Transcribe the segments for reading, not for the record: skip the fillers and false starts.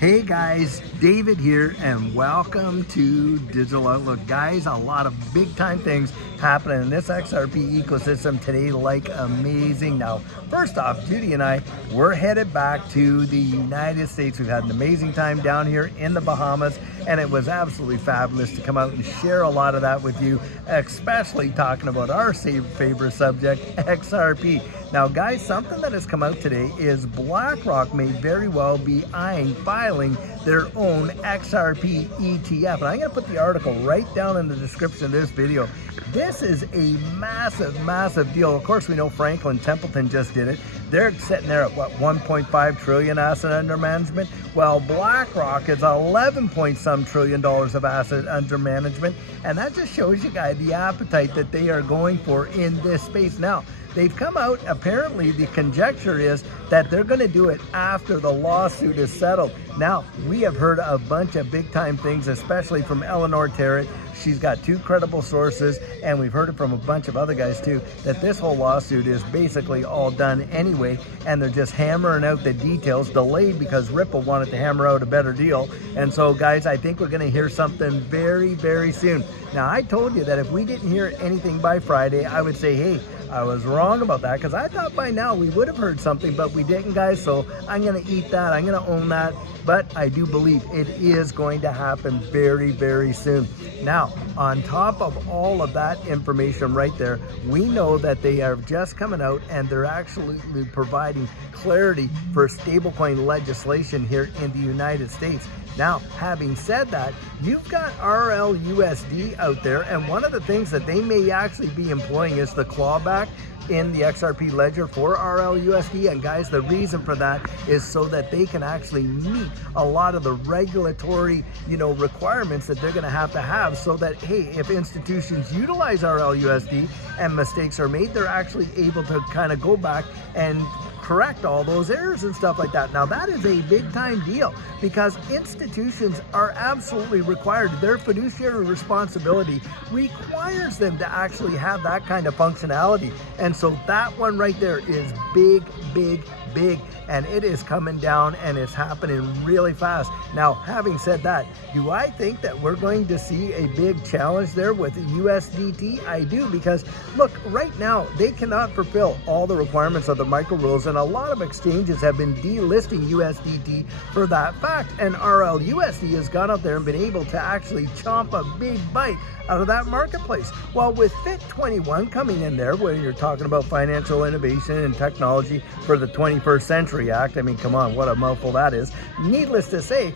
Hey guys, David here and welcome to Digital Outlook. Guys, a lot of big time things happening in this XRP ecosystem today, like amazing. Now, first off, Judy and I, we're headed back to the United States. We've had an amazing time down here in the Bahamas, and it was absolutely fabulous to come out and share a lot of that with you, especially talking about our favorite subject, XRP. Now guys, something that has come out today is BlackRock may very well be eyeing filing their own XRP ETF. And I'm going to put the article right down in the description of this video. This is a massive, massive deal. Of course, we know Franklin Templeton just did it. They're sitting there at what, 1.5 trillion asset under management? Well, BlackRock is 11 point some trillion dollars of asset under management. And that just shows you guys the appetite that they are going for in this space. Now, they've come out, apparently the conjecture is that they're going to do it after the lawsuit is settled. Now, we have heard a bunch of big time things, especially from Eleanor Terrett. She's got two credible sources, and we've heard it from a bunch of other guys too, that this whole lawsuit is basically all done anyway, and they're just hammering out the details, delayed because Ripple wanted to hammer out a better deal. And so guys, I think we're going to hear something very, very soon. Now, I told you that if we didn't hear anything by Friday, I would say, hey, I was wrong about that, because I thought by now we would have heard something, but we didn't, guys. So I'm going to eat that. I'm going to own that. But I do believe it is going to happen very, very soon. Now, on top of all of that information right there, we know that they are just coming out and they're actually providing clarity for stablecoin legislation here in the United States. Now, having said that, you've got RLUSD out there, and one of the things that they may actually be employing is the clawback in the XRP ledger for RLUSD. And guys, the reason for that is so that they can actually meet a lot of the regulatory, requirements that they're going to have so that, hey, if institutions utilize RLUSD and mistakes are made, they're actually able to kind of go back and correct all those errors and stuff like that. Now, that is a big time deal, because institutions are absolutely required. Their fiduciary responsibility requires them to actually have that kind of functionality. And so that one right there is big, big, big, and it is coming down and it's happening really fast. Now, having said that, do I think that we're going to see a big challenge there with USDT? I do, because look, right now they cannot fulfill all the requirements of the micro rules, and a lot of exchanges have been delisting USDT for that fact, and RLUSD has gone out there and been able to actually chomp a big bite out of that marketplace. Well, with FIT21 coming in there, where you're talking about financial innovation and technology for the 21st Century Act, I mean, come on, what a mouthful that is. Needless to say,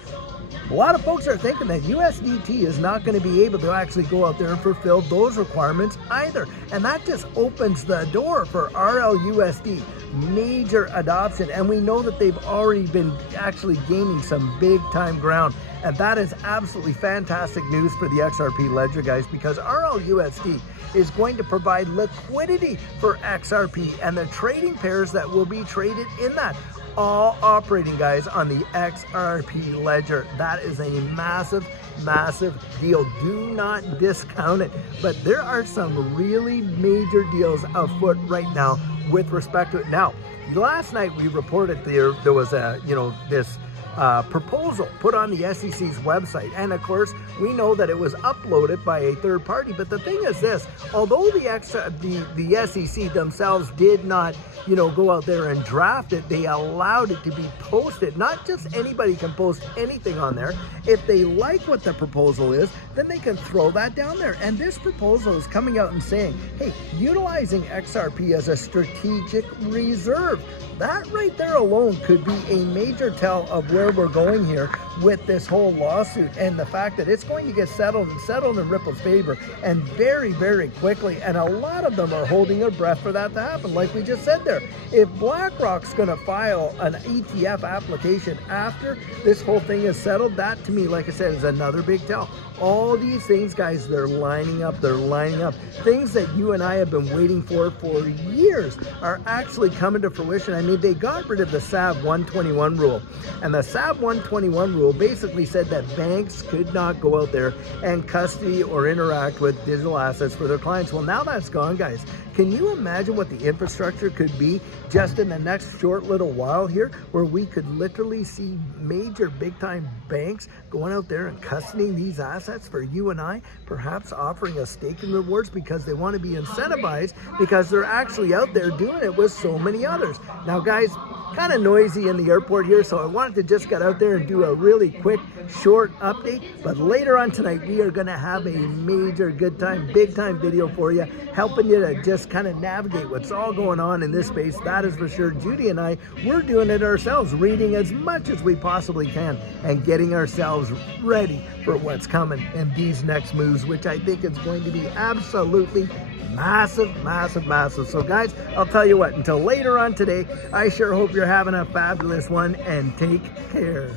a lot of folks are thinking that USDT is not going to be able to actually go out there and fulfill those requirements either. And that just opens the door for RLUSD major adoption. And we know that they've already been actually gaining some big time ground. And that is absolutely fantastic news for the XRP ledger, guys, because RLUSD is going to provide liquidity for XRP and the trading pairs that will be traded in that, all operating, guys, on the XRP ledger. That is a massive, massive deal. Do not discount it. But there are some really major deals afoot right now with respect to it. Now, last night we reported there was a, this proposal put on the SEC's website, and of course we know that it was uploaded by a third party. But the thing is this, although the SEC themselves did not go out there and draft it, they allowed it to be posted. Not just anybody can post anything on there. If they like what the proposal is, then they can throw that down there. And this proposal is coming out and saying, hey, utilizing XRP as a strategic reserve. That right there alone could be a major tell of where we're going here with this whole lawsuit, and the fact that it's going to get settled in Ripple's favor, and very, very quickly. And a lot of them are holding their breath for that to happen. Like we just said there, if BlackRock's going to file an ETF application after this whole thing is settled, that to me, like I said, is another big tell. All these things, guys, they're lining up. Things that you and I have been waiting for years are actually coming to fruition. I mean, they got rid of the SAB 121 rule, and the SAB 121 rule rule basically said that banks could not go out there and custody or interact with digital assets for their clients. Well, now that's gone, guys. Can you imagine what the infrastructure could be just in the next short little while here, where we could literally see major big time banks going out there and custodying these assets for you and I, perhaps offering us staking rewards because they want to be incentivized because they're actually out there doing it with so many others. Now, guys, kind of noisy in the airport here, so I wanted to just get out there and do a really quick, short update. But later on tonight, we are going to have a major good time, big time video for you, helping you to just kind of navigate what's all going on in this space. That is for sure. Judy and I, we're doing it ourselves, reading as much as we possibly can and getting ourselves ready for what's coming in these next moves, which I think is going to be absolutely massive, massive, massive. So guys, I'll tell you what, until later on today, I sure hope you're having a fabulous one, and take care.